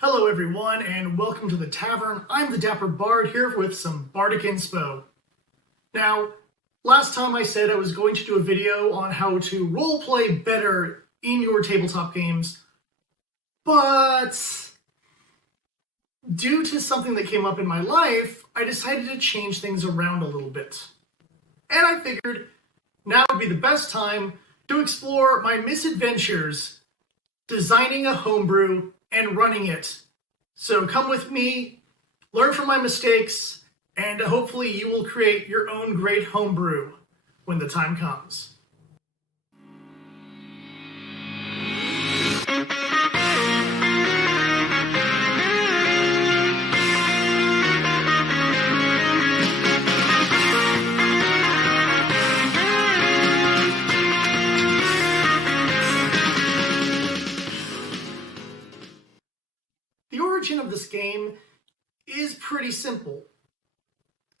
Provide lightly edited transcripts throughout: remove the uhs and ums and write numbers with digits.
Hello everyone, and welcome to the tavern. I'm the Dapper Bard here with some Bardic Inspo. Now, last time I said I was going to do a video on how to roleplay better in your tabletop games, but due to something that came up in my life, I decided to change things around a little bit. And I figured now would be the best time to explore my misadventures designing a homebrew and running it. So come with me, learn from my mistakes, and hopefully you will create your own great homebrew when the time comes. The origin of this game is pretty simple.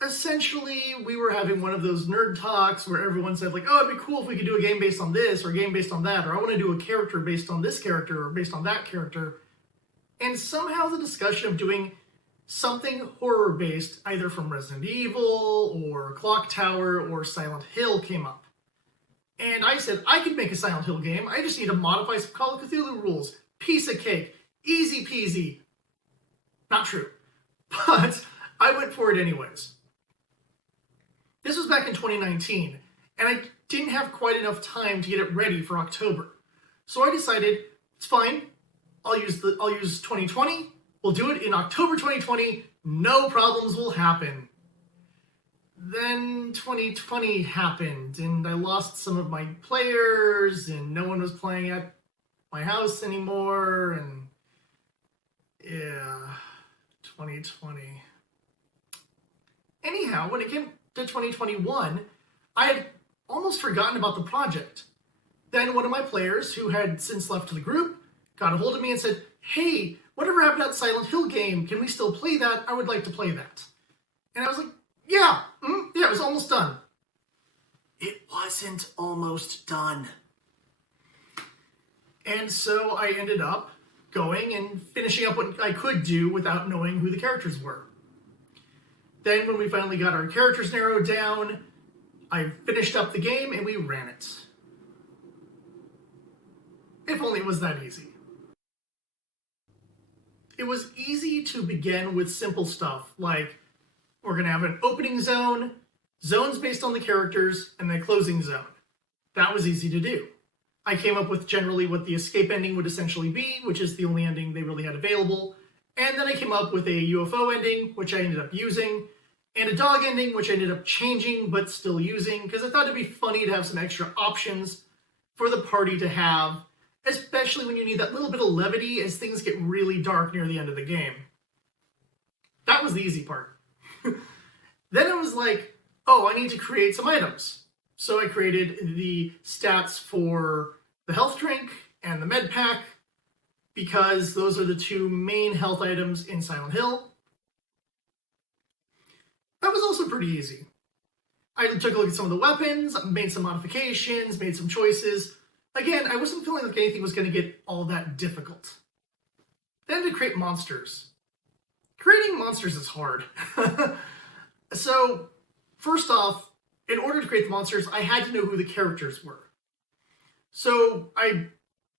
Essentially, we were having one of those nerd talks where everyone said, like, oh, it'd be cool if we could do a game based on this, or a game based on that, or I want to do a character based on this character, or based on that character. And somehow the discussion of doing something horror-based, either from Resident Evil, or Clock Tower, or Silent Hill came up. And I said, I could make a Silent Hill game, I just need to modify some Call of Cthulhu rules. Piece of cake. Easy peasy. Not true. But I went for it anyways. This was back in 2019, and I didn't have quite enough time to get it ready for October. So I decided, it's fine. I'll use 2020. We'll do it in October 2020. No problems will happen. Then 2020 happened, and I lost some of my players, and no one was playing at my house anymore, and yeah, 2020. Anyhow, when it came to 2021, I had almost forgotten about the project. Then one of my players, who had since left the group, got a hold of me and said, hey, whatever happened to that Silent Hill game? Can we still play that? I would like to play that. And I was like, yeah, it was almost done. It wasn't almost done. And so I ended up going and finishing up what I could do without knowing who the characters were. Then when we finally got our characters narrowed down, I finished up the game and we ran it. If only it was that easy. It was easy to begin with simple stuff, like we're going to have an opening zone, zones based on the characters, and then a closing zone. That was easy to do. I came up with generally what the escape ending would essentially be, which is the only ending they really had available. And then I came up with a UFO ending, which I ended up using, and a dog ending, which I ended up changing but still using, because I thought it'd be funny to have some extra options for the party to have, especially when you need that little bit of levity as things get really dark near the end of the game. That was the easy part. Then it was like, oh, I need to create some items. So I created the stats for the health drink and the med pack, because those are the two main health items in Silent Hill. That was also pretty easy. I took a look at some of the weapons, made some modifications, made some choices. Again, I wasn't feeling like anything was going to get all that difficult. Then to create monsters. Creating monsters is hard. So, first off, in order to create the monsters, I had to know who the characters were. So I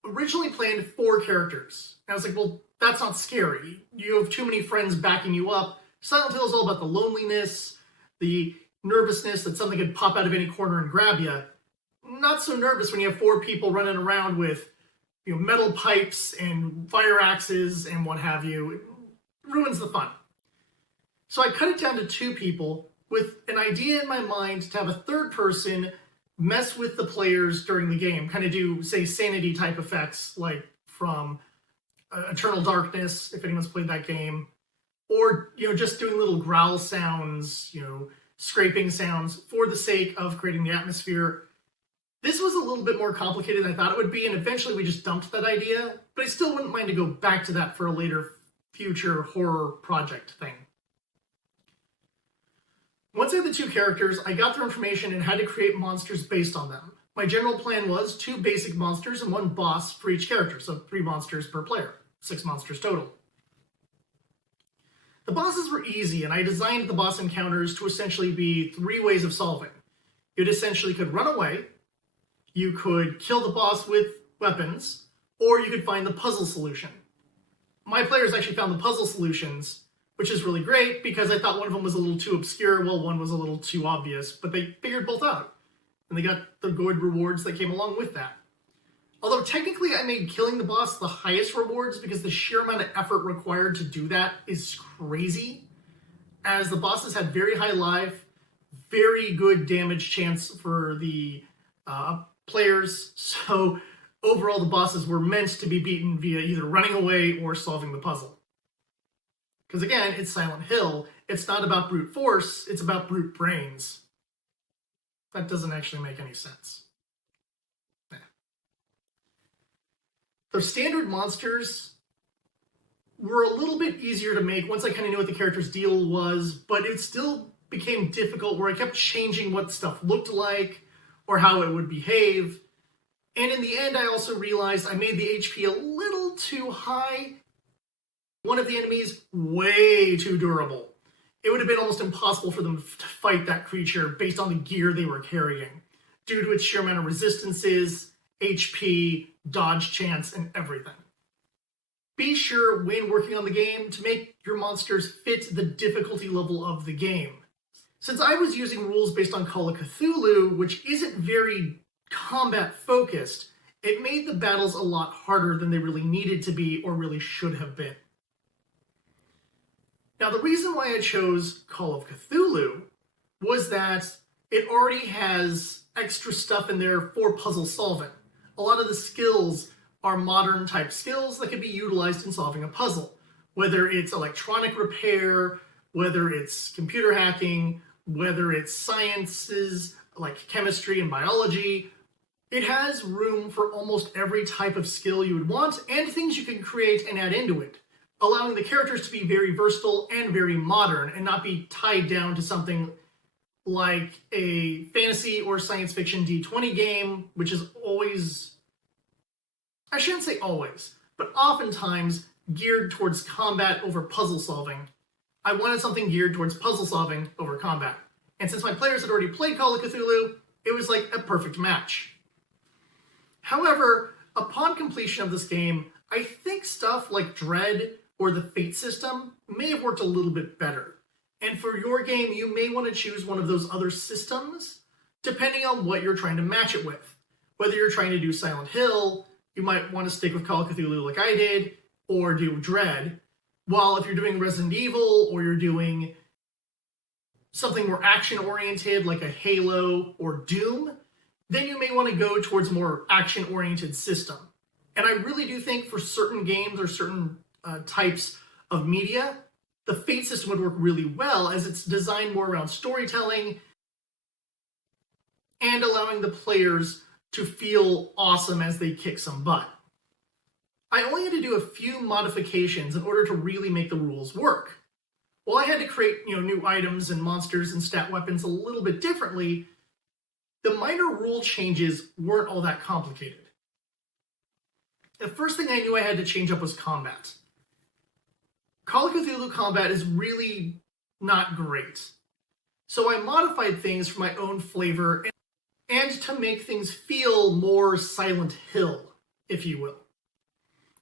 originally planned 4 characters. And I was like, well, that's not scary. You have too many friends backing you up. Silent Hill is all about the loneliness, the nervousness that something could pop out of any corner and grab you. Not so nervous when you have 4 people running around with, metal pipes and fire axes and what have you. It ruins the fun. So I cut it down to 2 people with an idea in my mind to have a third person mess with the players during the game, kind of do, say, sanity type effects, like from Eternal Darkness, if anyone's played that game, or, just doing little growl sounds, scraping sounds for the sake of creating the atmosphere. This was a little bit more complicated than I thought it would be, and eventually we just dumped that idea, but I still wouldn't mind to go back to that for a later future horror project thing. Once I had the 2 characters, I got their information and had to create monsters based on them. My general plan was 2 basic monsters and 1 boss for each character, so 3 monsters per player, 6 monsters total. The bosses were easy, and I designed the boss encounters to essentially be 3 ways of solving. You essentially could run away, you could kill the boss with weapons, or you could find the puzzle solution. My players actually found the puzzle solutions, which is really great because I thought one of them was a little too obscure while one was a little too obvious, but they figured both out, and they got the good rewards that came along with that. Although technically I made killing the boss the highest rewards because the sheer amount of effort required to do that is crazy, as the bosses had very high life, very good damage chance for the players, so overall the bosses were meant to be beaten via either running away or solving the puzzle. Because again, it's Silent Hill, it's not about brute force, it's about brute brains. That doesn't actually make any sense. The standard monsters were a little bit easier to make once I kind of knew what the character's deal was, but it still became difficult where I kept changing what stuff looked like or how it would behave. And in the end, I also realized I made the HP a little too high. One of the enemies way too durable. It would have been almost impossible for them to fight that creature based on the gear they were carrying, due to its sheer amount of resistances, HP, dodge chance, and everything. Be sure when working on the game to make your monsters fit the difficulty level of the game. Since I was using rules based on Call of Cthulhu, which isn't very combat focused, it made the battles a lot harder than they really needed to be or really should have been. Now, the reason why I chose Call of Cthulhu was that it already has extra stuff in there for puzzle solving. A lot of the skills are modern type skills that can be utilized in solving a puzzle, whether it's electronic repair, whether it's computer hacking, whether it's sciences like chemistry and biology. It has room for almost every type of skill you would want and things you can create and add into it, allowing the characters to be very versatile and very modern and not be tied down to something like a fantasy or science fiction D20 game, which is always, I shouldn't say always, but oftentimes geared towards combat over puzzle solving. I wanted something geared towards puzzle solving over combat. And since my players had already played Call of Cthulhu, it was like a perfect match. However, upon completion of this game, I think stuff like Dread or the Fate system may have worked a little bit better. And for your game, you may want to choose one of those other systems, depending on what you're trying to match it with. Whether you're trying to do Silent Hill, you might want to stick with Call of Cthulhu like I did, or do Dread. While if you're doing Resident Evil, or you're doing something more action-oriented like a Halo or Doom, then you may want to go towards more action-oriented system. And I really do think for certain games or certain types of media, the Fate system would work really well as it's designed more around storytelling and allowing the players to feel awesome as they kick some butt. I only had to do a few modifications in order to really make the rules work. While I had to create new items and monsters and stat weapons a little bit differently, the minor rule changes weren't all that complicated. The first thing I knew I had to change up was combat. Call of Cthulhu combat is really not great. So I modified things for my own flavor and to make things feel more Silent Hill, if you will.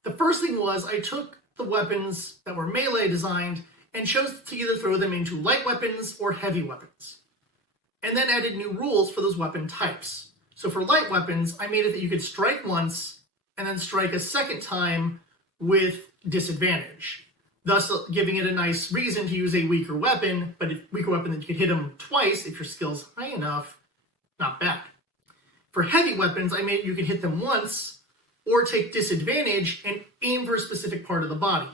The first thing was I took the weapons that were melee designed and chose to either throw them into light weapons or heavy weapons. And then added new rules for those weapon types. So for light weapons, I made it that you could strike once and then strike a second time with disadvantage, thus giving it a nice reason to use a weaker weapon, but a weaker weapon that you could hit them twice if your skill's high enough, not bad. For heavy weapons, I made it you could hit them once or take disadvantage and aim for a specific part of the body.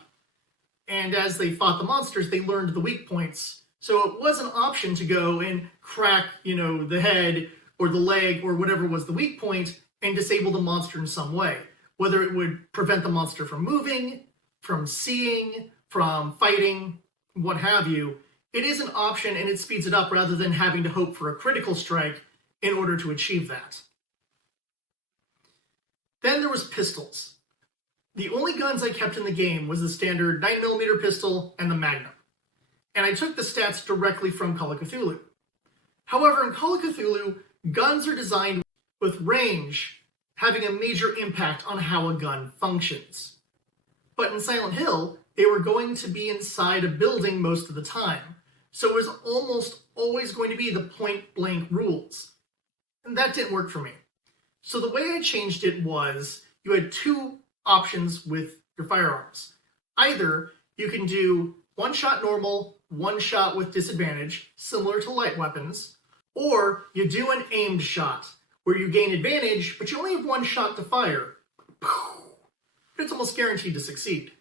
And as they fought the monsters, they learned the weak points. So it was an option to go and crack, the head or the leg or whatever was the weak point and disable the monster in some way. Whether it would prevent the monster from moving, from seeing, from fighting, what have you, it is an option and it speeds it up rather than having to hope for a critical strike in order to achieve that. Then there was pistols. The only guns I kept in the game was the standard 9mm pistol and the Magnum. and I took the stats directly from Call of Cthulhu. However, in Call of Cthulhu, guns are designed with range having a major impact on how a gun functions. But in Silent Hill, they were going to be inside a building most of the time, so it was almost always going to be the point-blank rules. And that didn't work for me. So the way I changed it was, you had two options with your firearms. Either you can do one shot normal, one shot with disadvantage, similar to light weapons, or you do an aimed shot, where you gain advantage, but you only have one shot to fire. But it's almost guaranteed to succeed.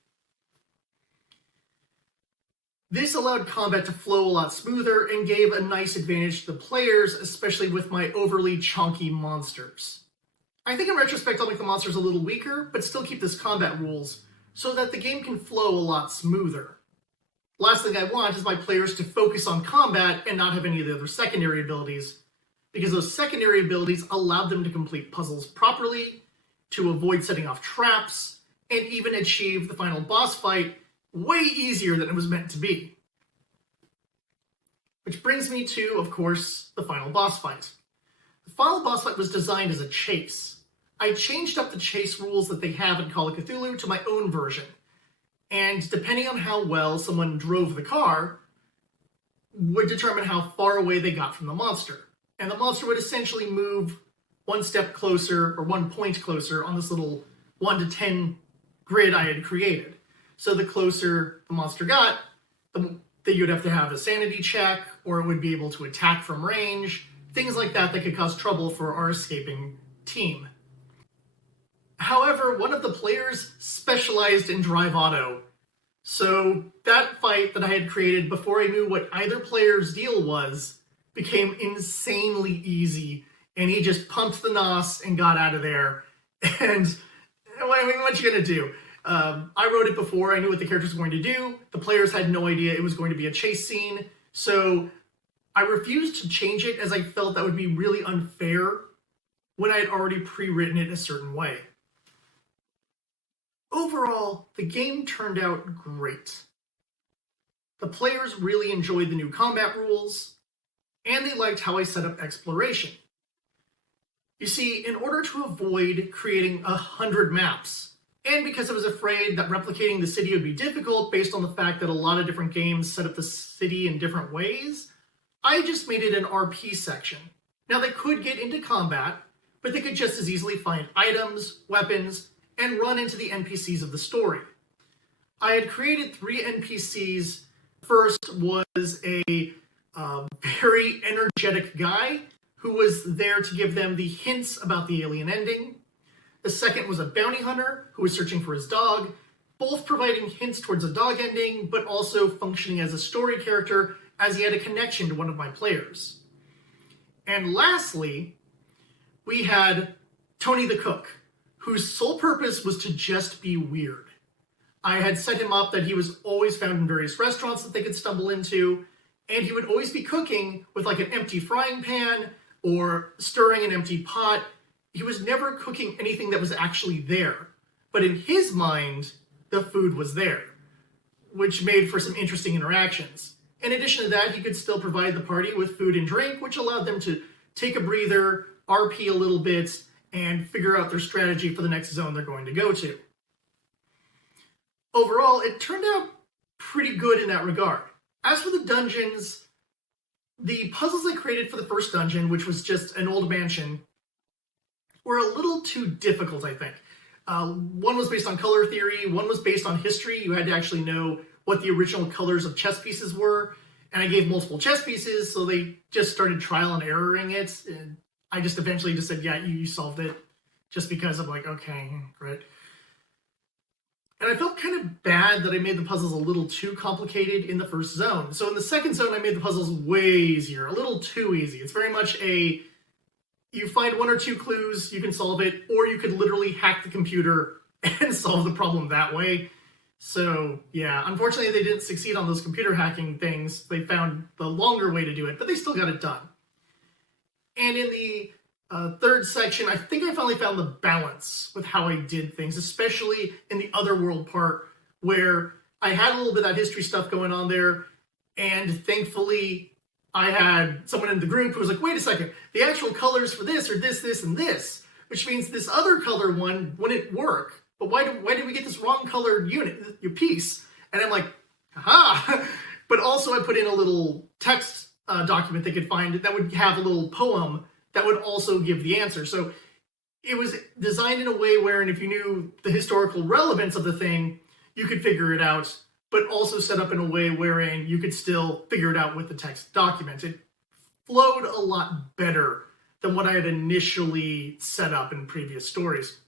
This allowed combat to flow a lot smoother and gave a nice advantage to the players, especially with my overly chunky monsters. I think in retrospect I'll make the monsters a little weaker, but still keep this combat rules, so that the game can flow a lot smoother. Last thing I want is my players to focus on combat and not have any of the other secondary abilities, because those secondary abilities allowed them to complete puzzles properly, to avoid setting off traps, and even achieve the final boss fight way easier than it was meant to be. Which brings me to, of course, the final boss fight. The final boss fight was designed as a chase. I changed up the chase rules that they have in Call of Cthulhu to my own version, and depending on how well someone drove the car, would determine how far away they got from the monster. And the monster would essentially move one step closer, or 1 point closer, on this little 1 to 10 grid I had created. So the closer the monster got, that you'd have to have a sanity check, or it would be able to attack from range, things like that that could cause trouble for our escaping team. However, one of the players specialized in drive auto, so that fight that I had created before I knew what either player's deal was became insanely easy, and he just pumped the nos and got out of there. And I mean, what you gonna do? I wrote it before, I knew what the characters were going to do. The players had no idea it was going to be a chase scene, so I refused to change it as I felt that would be really unfair when I had already pre-written it a certain way. Overall, the game turned out great. The players really enjoyed the new combat rules, and they liked how I set up exploration. You see, in order to avoid creating 100 maps, and because I was afraid that replicating the city would be difficult based on the fact that a lot of different games set up the city in different ways, I just made it an RP section. Now they could get into combat, but they could just as easily find items, weapons, and run into the NPCs of the story. I had created 3 NPCs. First was a very energetic guy who was there to give them the hints about the alien ending. The second was a bounty hunter who was searching for his dog, both providing hints towards a dog ending, but also functioning as a story character as he had a connection to one of my players. And lastly, we had Tony the Cook, whose sole purpose was to just be weird. I had set him up that he was always found in various restaurants that they could stumble into, and he would always be cooking with like an empty frying pan or stirring an empty pot. He was never cooking anything that was actually there, but in his mind, the food was there, which made for some interesting interactions. In addition to that, he could still provide the party with food and drink, which allowed them to take a breather, RP a little bit, and figure out their strategy for the next zone they're going to go to. Overall, it turned out pretty good in that regard. As for the dungeons, the puzzles I created for the first dungeon, which was just an old mansion, were a little too difficult, I think. One was based on color theory, one was based on history. You had to actually know what the original colors of chess pieces were, and I gave multiple chess pieces, so they just started trial and erroring it, and I just eventually just said, yeah, you solved it, just because I'm like, okay, great. And I felt kind of bad that I made the puzzles a little too complicated in the first zone. So in the second zone, I made the puzzles way easier, a little too easy. It's very much a, you find 1 or 2 clues, you can solve it, or you could literally hack the computer and solve the problem that way. So yeah, unfortunately they didn't succeed on those computer hacking things. They found the longer way to do it, but they still got it done. And in the third section, I think I finally found the balance with how I did things, especially in the otherworld part, where I had a little bit of that history stuff going on there, And thankfully, I had someone in the group who was like, wait a second, the actual colors for this are this, this, and this, which means this other color one wouldn't work. But why did we get this wrong colored your piece? And I'm like, haha. But also I put in a little text document they could find that would have a little poem that would also give the answer. So it was designed in a way where, and if you knew the historical relevance of the thing, you could figure it out, but also set up in a way wherein you could still figure it out with the text document. It flowed a lot better than what I had initially set up in previous stories.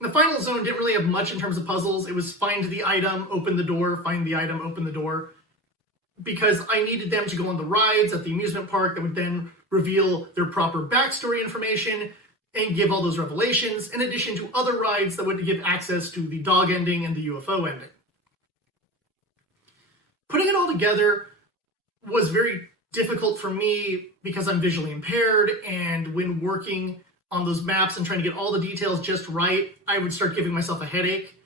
The final zone didn't really have much in terms of puzzles. It was find the item, open the door, find the item, open the door, because I needed them to go on the rides at the amusement park that would then reveal their proper backstory information and give all those revelations, in addition to other rides that would give access to the dog ending and the UFO ending. Putting it all together was very difficult for me because I'm visually impaired, and when working on those maps and trying to get all the details just right, I would start giving myself a headache.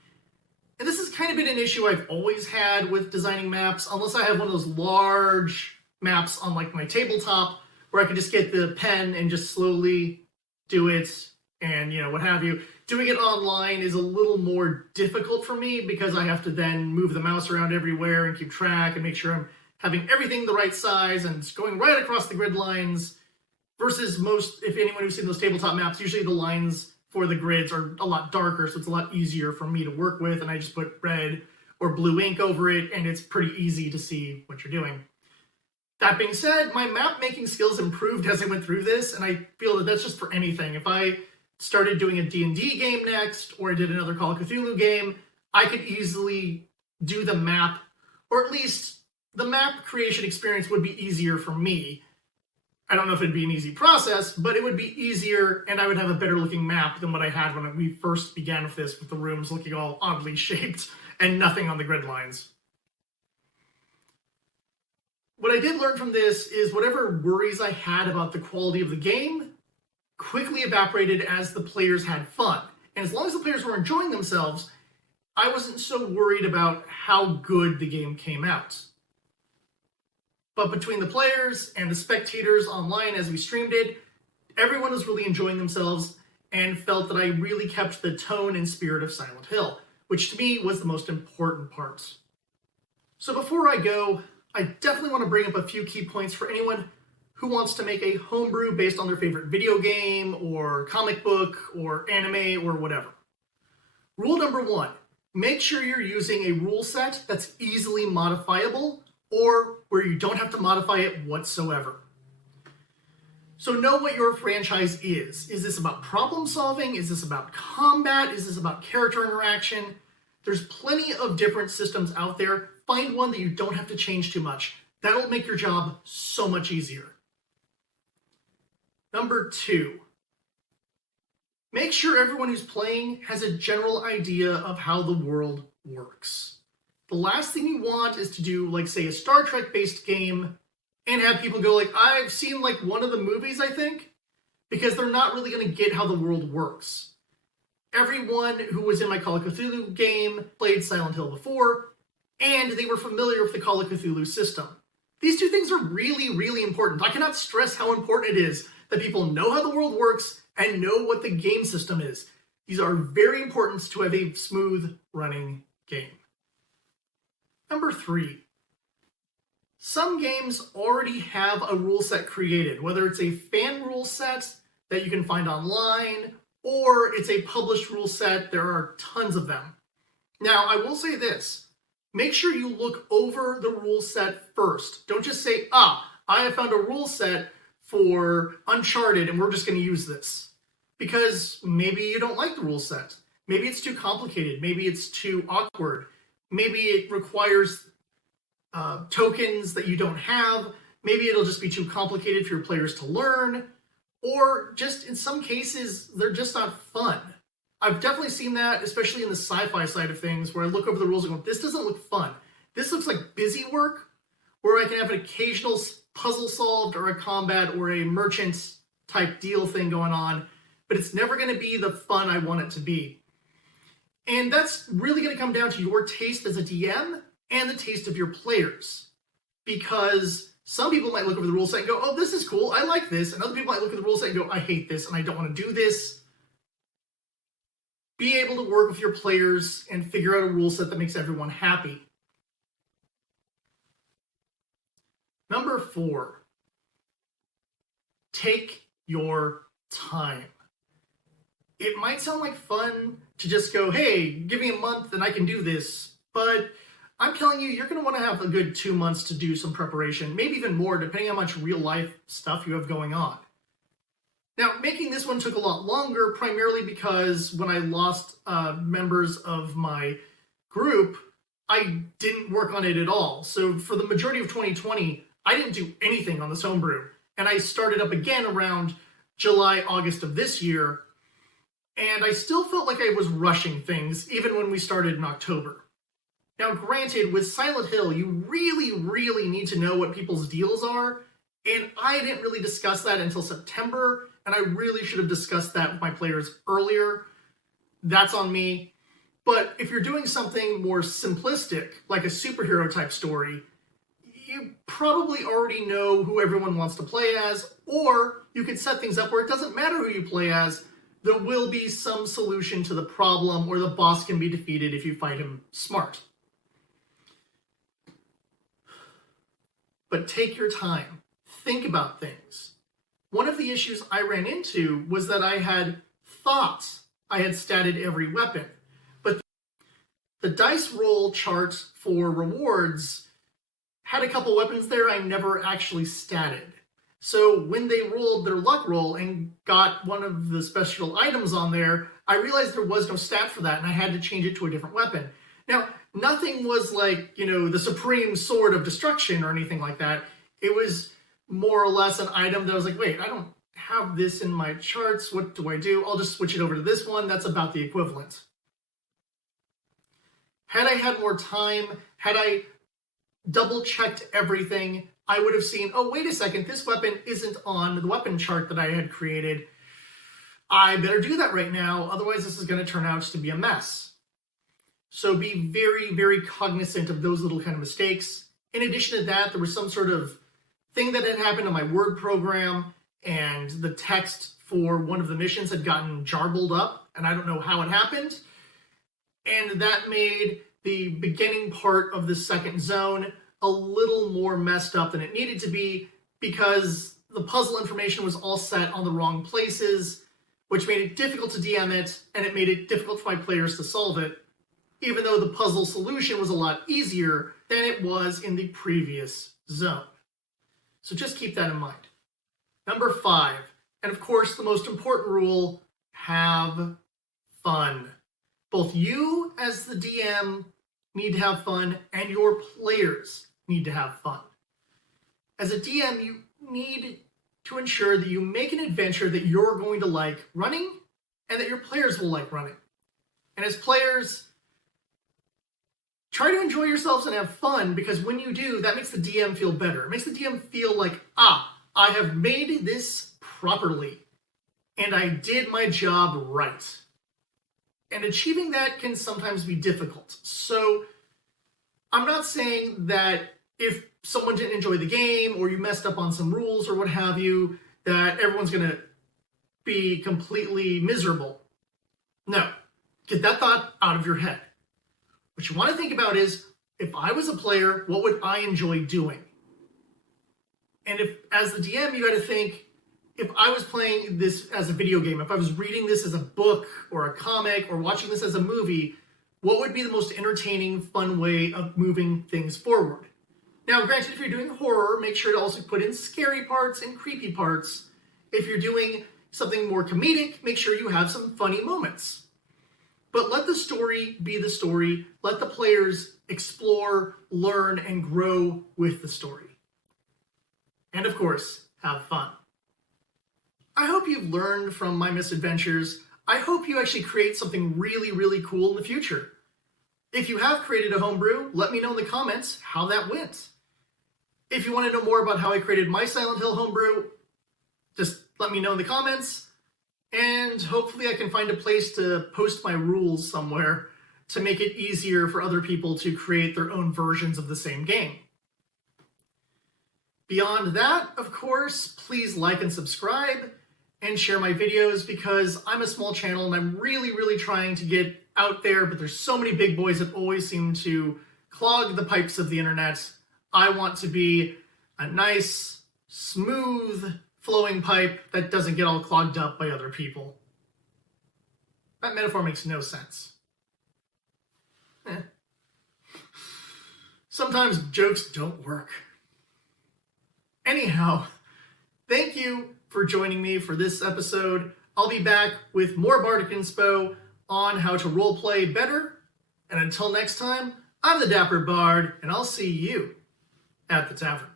And this has kind of been an issue I've always had with designing maps, unless I have one of those large maps on like my tabletop where I can just get the pen and just slowly do it and, what have you. Doing it online is a little more difficult for me because I have to then move the mouse around everywhere and keep track and make sure I'm having everything the right size and it's going right across the grid lines, versus most, if anyone who's seen those tabletop maps, usually the lines for the grids are a lot darker, so it's a lot easier for me to work with, and I just put red or blue ink over it, and it's pretty easy to see what you're doing. That being said, my map making skills improved as I went through this, and I feel that that's just for anything. If I started doing a D&D game next, or I did another Call of Cthulhu game, I could easily do the map, or at least the map creation experience would be easier for me. I don't know if it'd be an easy process, but it would be easier, and I would have a better looking map than what I had when we first began with this, with the rooms looking all oddly shaped and nothing on the grid lines. What I did learn from this is whatever worries I had about the quality of the game quickly evaporated as the players had fun. And as long as the players were enjoying themselves, I wasn't so worried about how good the game came out. But between the players and the spectators online as we streamed it, everyone was really enjoying themselves and felt that I really kept the tone and spirit of Silent Hill, which to me was the most important part. So before I go, I definitely want to bring up a few key points for anyone who wants to make a homebrew based on their favorite video game or comic book or anime or whatever. Rule number 1, make sure you're using a rule set that's easily modifiable or where you don't have to modify it whatsoever. So know what your franchise is. Is this about problem solving? Is this about combat? Is this about character interaction? There's plenty of different systems out there. Find one that you don't have to change too much. That'll make your job so much easier. Number 2, make sure everyone who's playing has a general idea of how the world works. The last thing you want is to do, like, say, a Star Trek-based game and have people go like, I've seen like one of the movies, I think, because they're not really going to get how the world works. Everyone who was in my Call of Cthulhu game played Silent Hill before, and they were familiar with the Call of Cthulhu system. These two things are really, really important. I cannot stress how important it is that people know how the world works and know what the game system is. These are very important to have a smooth running game. Number 3, some games already have a rule set created, whether it's a fan rule set that you can find online or it's a published rule set. There are tons of them. Now, I will say this. Make sure you look over the rule set first. Don't just say, I have found a rule set for Uncharted and we're just going to use this. Because maybe you don't like the rule set. Maybe it's too complicated. Maybe it's too awkward. Maybe it requires tokens that you don't have. Maybe it'll just be too complicated for your players to learn. Or just in some cases, they're just not fun. I've definitely seen that, especially in the sci-fi side of things, where I look over the rules and go, this doesn't look fun. This looks like busy work, where I can have an occasional puzzle solved or a combat or a merchant type deal thing going on, but it's never going to be the fun I want it to be. And that's really going to come down to your taste as a DM and the taste of your players. because some people might look over the rule set and go, oh, this is cool, I like this, and other people might look at the rule set and go, I hate this, and I don't want to do this. Be able to work with your players and figure out a rule set that makes everyone happy. Number 4, take your time. It might sound like fun to just go, hey, give me a month and I can do this, but I'm telling you, you're going to want to have a good 2 months to do some preparation, maybe even more, depending on how much real life stuff you have going on. Now, making this one took a lot longer, primarily because when I lost members of my group, I didn't work on it at all. So for the majority of 2020, I didn't do anything on this homebrew. And I started up again around July, August of this year. And I still felt like I was rushing things, even when we started in October. Now, granted, with Silent Hill, you really, really need to know what people's deals are. And I didn't really discuss that until September. And I really should have discussed that with my players earlier. That's on me. But if you're doing something more simplistic, like a superhero type story, you probably already know who everyone wants to play as, or you could set things up where it doesn't matter who you play as, there will be some solution to the problem, or the boss can be defeated if you fight him smart. But take your time. Think about things. One of the issues I ran into was that I had thought I had statted every weapon, but the dice roll chart for rewards had a couple weapons there I never actually statted. So when they rolled their luck roll and got one of the special items on there, I realized there was no stat for that and I had to change it to a different weapon. Now, nothing was like, the supreme sword of destruction or anything like that. It was more or less an item that I was like, wait, I don't have this in my charts. What do I do? I'll just switch it over to this one. That's about the equivalent. Had I had more time, had I double-checked everything, I would have seen, oh, wait a second, this weapon isn't on the weapon chart that I had created. I better do that right now, otherwise this is going to turn out to be a mess. So be very, very cognizant of those little kind of mistakes. In addition to that, there was some sort of thing that had happened on my Word program, and the text for one of the missions had gotten jarbled up, and I don't know how it happened. And that made the beginning part of the second zone a little more messed up than it needed to be, because the puzzle information was all set on the wrong places, which made it difficult to DM it, and it made it difficult for my players to solve it, even though the puzzle solution was a lot easier than it was in the previous zone. So just keep that in mind. Number 5, and of course the most important rule, have fun. Both you as the DM need to have fun, and your players need to have fun. As a DM, you need to ensure that you make an adventure that you're going to like running, and that your players will like running. And as players, try to enjoy yourselves and have fun, because when you do, that makes the DM feel better. It makes the DM feel like, I have made this properly, and I did my job right. And achieving that can sometimes be difficult. So I'm not saying that if someone didn't enjoy the game, or you messed up on some rules or what have you, that everyone's going to be completely miserable. No. Get that thought out of your head. What you want to think about is, if I was a player, what would I enjoy doing? And if, as the DM, you got to think, if I was playing this as a video game, if I was reading this as a book or a comic or watching this as a movie, what would be the most entertaining, fun way of moving things forward? Now, granted, if you're doing horror, make sure to also put in scary parts and creepy parts. If you're doing something more comedic, make sure you have some funny moments. But let the story be the story. Let the players explore, learn, and grow with the story. And of course, have fun. I hope you've learned from my misadventures. I hope you actually create something really, really cool in the future. If you have created a homebrew, let me know in the comments how that went. If you want to know more about how I created my Silent Hill homebrew, just let me know in the comments. And hopefully I can find a place to post my rules somewhere to make it easier for other people to create their own versions of the same game. Beyond that, of course, please like and subscribe and share my videos, because I'm a small channel and I'm really trying to get out there, but there's so many big boys that always seem to clog the pipes of the internet. I want to be a nice, smooth, flowing pipe that doesn't get all clogged up by other people. That metaphor makes no sense. Sometimes jokes don't work. Anyhow, thank you for joining me for this episode. I'll be back with more Bardic Inspo on how to roleplay better. And until next time, I'm the Dapper Bard, and I'll see you at the tavern.